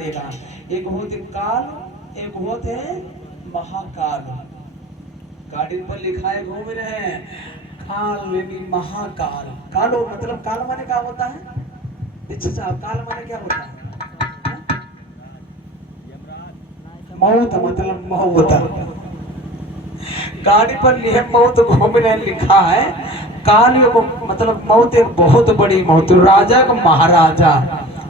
करेगा। एक होते काल, एक होते महाकाल। गाड़ी पर लिखा है, घूम रहे हैं, काल यानी महाकाल। कालो मतलब काल माने क्या होता है? काल माने क्या होता है? मौत मतलब मौत। गाड़ी पर मौत घूम रहे लिखा है। काल मतलब मौत एक बहुत बड़ी मौत, राजा का महाराजा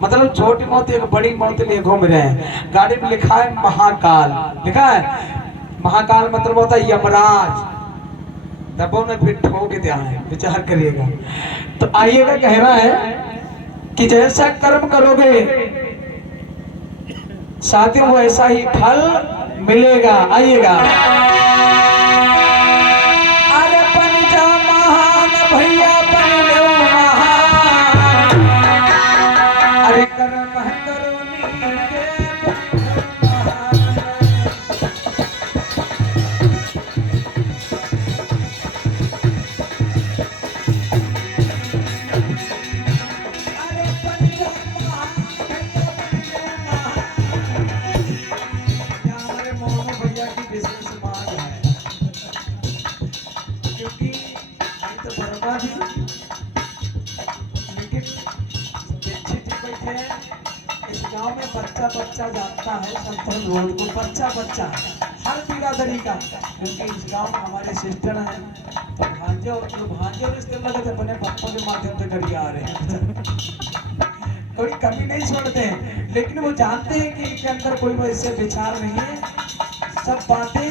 मतलब छोटी मौत एक बड़ी मौत लिए घूम रहे हैं। गाड़ी में लिखा है महाकाल, लिखा है महाकाल मतलब होता है यमराज। दबो में फिर ठोक दिया है, विचार करिएगा। तो आइएगा, कह रहा है कि जैसा कर्म करोगे साथियों वैसा ही फल मिलेगा। आइएगा। अरे बन जा महान भैया, बन लो महान। अरे कर्म करो नीके बच्चा जानता है संतन रोड को, बच्चा हर बिरादरी का, क्योंकि इस गांव में हमारे सिस्टर हैं तो भांजे और जो भांजे रिश्ते लगे थे अपने पप्पा के माध्यम से करिए आ रहे हैं। कोई कमी नहीं छोड़ते हैं, लेकिन वो जानते हैं कि इनके अंदर कोई वैसे विचार नहीं है। सब बातें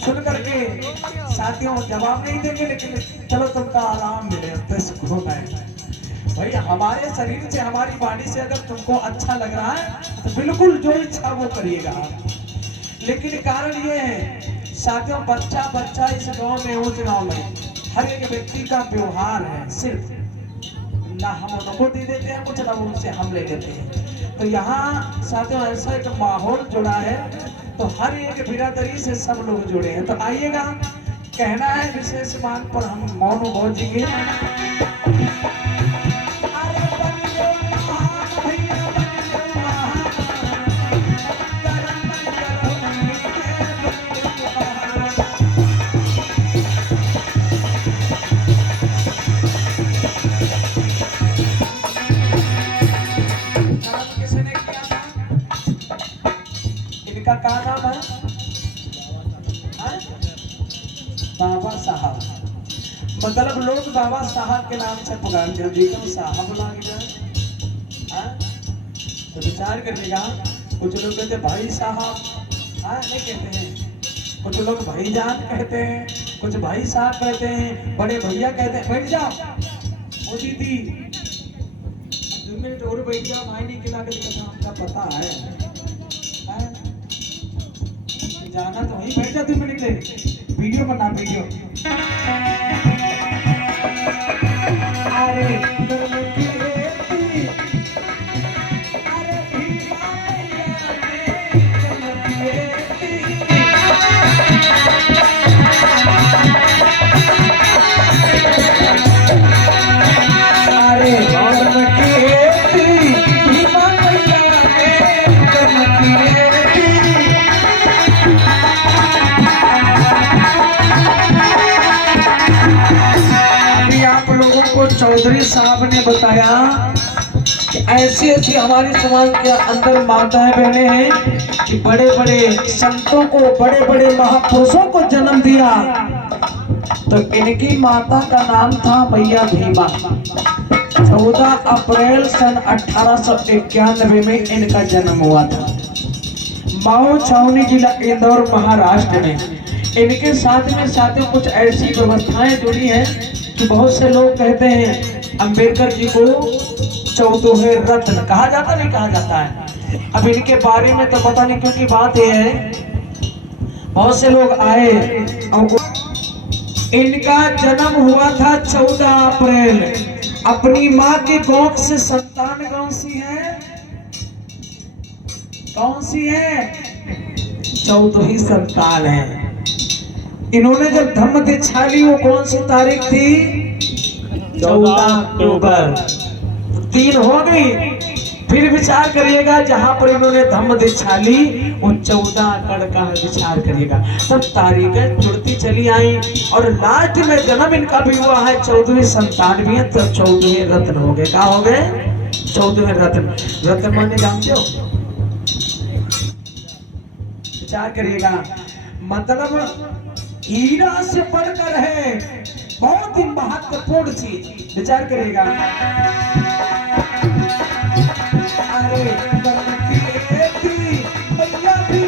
सुन करके साथियों जवाब नहीं देंगे, लेकिन चलो तुमका आराम मिले, तो सुकून है। भाई हमारे शरीर से, हमारी बॉडी से अगर तुमको अच्छा लग रहा है तो बिल्कुल जो इच्छा वो करिएगा। लेकिन कारण ये है साथियों, बच्चा इस गांव में, उस गांव में हर एक व्यक्ति का व्यवहार है, सिर्फ ना हम उनको दे देते हैं कुछ, ना उनसे हम ले लेते हैं। तो यहाँ साथियों ऐसा एक माहौल जुड़ा है, तो हर एक बिरादरी से सब लोग जुड़े हैं। तो आइएगा, कहना है विशेष मांग पर हम मौन भोजिए। इनका क्या नाम है? बाबा साहब। मतलब लोग बाबा साहब के नाम से पुकारते हैं, देखो साहब लाग जाए। तो विचार करिएगा, कुछ लोग कहते भाई साहब, नहीं कहते हैं। कुछ लोग भाईजान कहते हैं, कुछ भाई साहब कहते हैं, बड़े भैया कहते हैं। बैठ जाओ ओ दीदी, 2 मिनट और बैठ जाओ, भाई नहीं खिला के कथा हमका पता है। जाना तो वहीं बैठ जा 2 मिनट ले, वीडियो बना वीडियो। चौधरी साहब ने बताया कि ऐसी ऐसी हमारे समाज के अंदर माताएं बहनें हैं कि बड़े बड़े संतों को, बड़े बड़े महापुरुषों को जन्म दिया। तो इनकी माता का नाम था मैया भीमा। 14 अप्रैल सन 1891 में इनका जन्म हुआ था, माओ छावनी जिला इंदौर महाराष्ट्र में। इनके साथ में साथियों कुछ ऐसी व्यवस्थाएं जुड़ी हैं कि बहुत से लोग कहते हैं अंबेडकर जी को 14 रत्न कहा जाता, नहीं कहा जाता है। अब इनके बारे में तो पता नहीं, क्योंकि बात यह है बहुत से लोग आए और इनका जन्म हुआ था 14 अप्रैल। अपनी माँ की कोख से संतान कौन सी है? कौन सी है? 14 ही संतान है। इन्होंने जब धम्म दीक्षा ली वो कौन सी तारीख थी? 14 अक्टूबर। 3 हो गई, फिर विचार करिएगा जहां पर इन्होंने धम्म दीक्षा ली वो 14 एकड़ का विचार करिएगा। तब तारीखें जुड़ती चली आई और लास्ट में जन्म इनका भी हुआ है 14वीं संतान भी है, तो 14वें रत्न हो गए। क्या हो गए? 14वें रत्न। रत्न माने जानते हो? विचार करिएगा, मतलब हीरा से बढ़कर है, बहुत ही महत्वपूर्ण चीज। विचार करिएगा। अरे भैया भी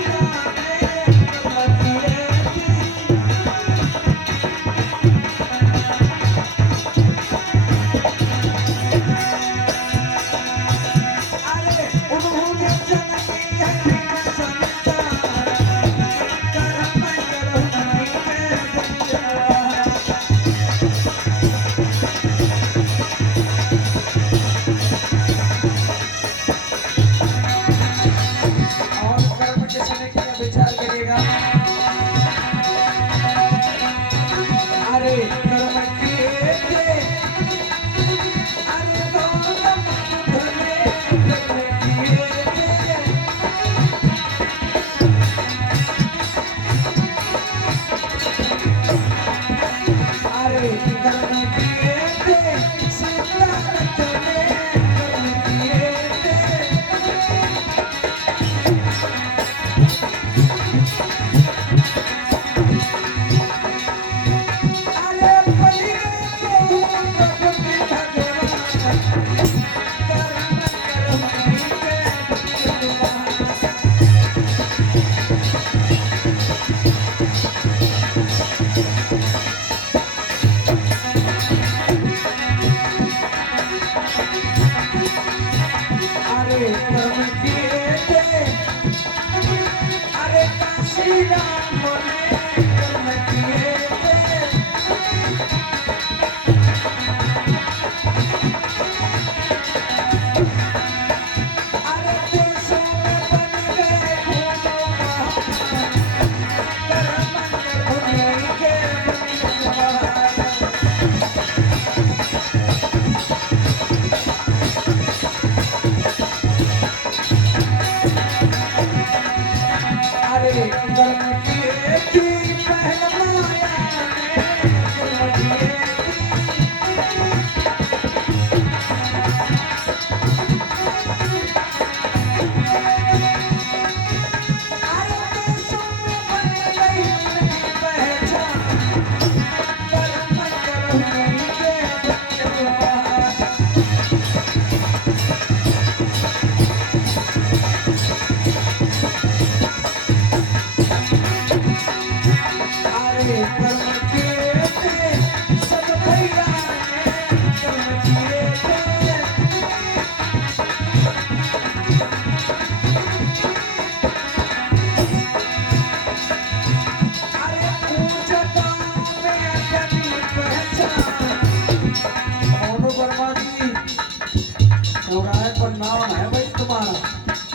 नाम है भाई तुम्हारा।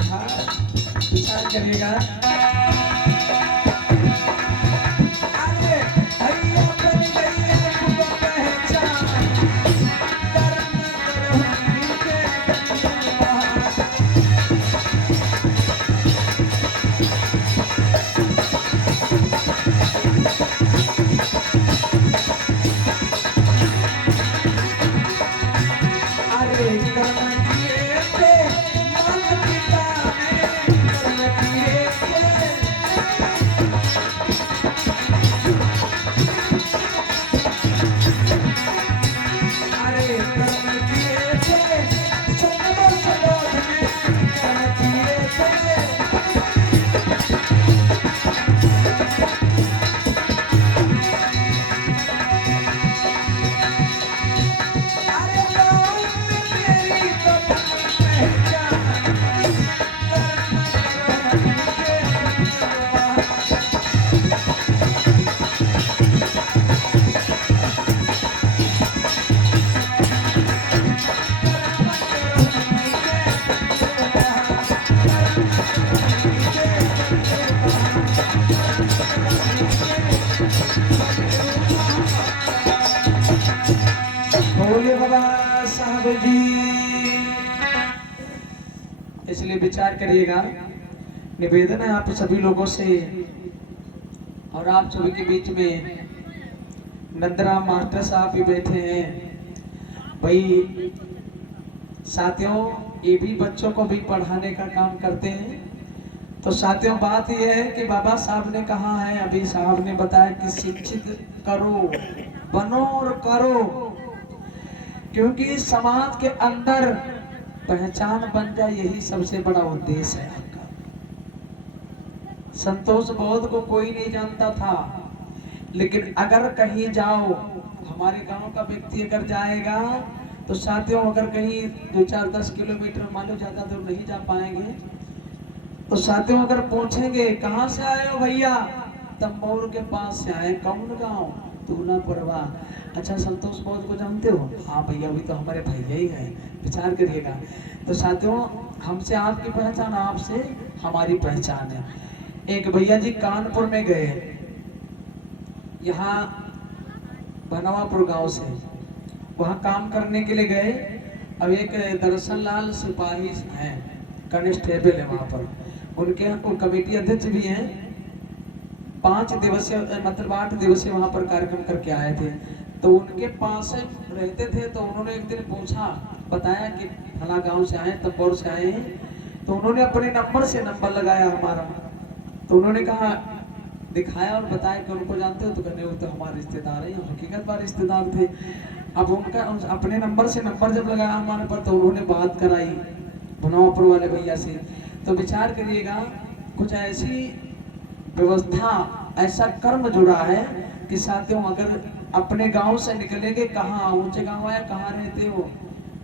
हाँ, विचार करिएगा। इसलिए विचार करिएगा। निवेदन है आप सभी लोगों से और आप सभी के बीच में नंदराम मास्टर साहब भी बैठे हैं। भाई साथियों, ये भी बच्चों को भी पढ़ाने का काम करते हैं। तो साथियों, बात यह है कि बाबा साहब ने कहा है, अभी साहब ने बताया कि शिक्षित करो, बनो और करो, क्योंकि समाज के अंदर पहचान बन जाए, यही सबसे बड़ा उद्देश्य है आपका। संतोष बौद्ध को कोई नहीं जानता था, लेकिन अगर कहीं जाओ, हमारे गांव का व्यक्ति अगर जाएगा तो साथियों, अगर कहीं 2-4-10 किलोमीटर मान लो, ज्यादा दूर नहीं जा पाएंगे, तो साथियों अगर पूछेंगे कहाँ से आए हो भैया, तंबोर के पास से आए। कौन गांव? तूना परवा। अच्छा, संतोष बौद्ध को जानते हो? हाँ भैया, अभी तो हमारे भैया ही हैं। विचार करिएगा। तो साथियों, हमसे आपकी पहचान, आपसे हमारी पहचान है। एक भैया जी कानपुर में गए, यहाँ बनवापुर गांव से, वहाँ काम करने के लिए गए। अब एक दर्शन लाल सिपाही हैं, कांस्टेबल है वहाँ पर, उनके वो कमेटी अध्यक्ष भी हैं। 5 दिवसीय मतलब 8 दिवसीय वहाँ पर कार्यक्रम करके आए थे। तो उनके पास रहते थे, तो उन्होंने एक दिन पूछा, बताया कि फला गांव से आए, तंबोर से आए हैं। तो उन्होंने अपने नंबर से नंबर लगाया हमारा। तो उन्होंने कहा, दिखाया और बताया कि उनको जानते हो? तो कहने, वो तो हमारे रिश्तेदार हैं। हकीकत बार रिश्तेदार थे। अब उनका अपने नंबर से नंबर जब लगाया हमारे पर, तो उन्होंने बात कराई बनवापुर वाले भैया से। तो विचार करिएगा, कुछ ऐसी व्यवस्था, ऐसा कर्म जुड़ा है कि साथियों, अगर अपने गांव से निकलेंगे, कहाँ ऊंचे गांव आया, कहाँ रहते हो?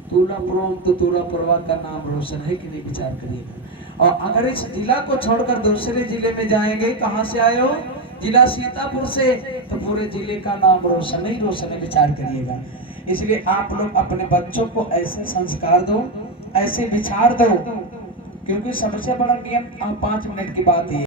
तुलापुरम, तो तुलापुरवा का नाम रोशन है कि नहीं? विचार करिएगा। और अगर इस जिला को छोड़कर दूसरे जिले में जाएंगे, कहाँ से आए हो? जिला सीतापुर से, तो पूरे जिले का नाम रोशन ही रोशन है। विचार करिएगा। इसलिए आप लोग अपने बच्चों को ऐसे संस्कार दो, ऐसे विचार दो, क्योंकि सबसे बड़ा नियम 5 मिनट की बात है।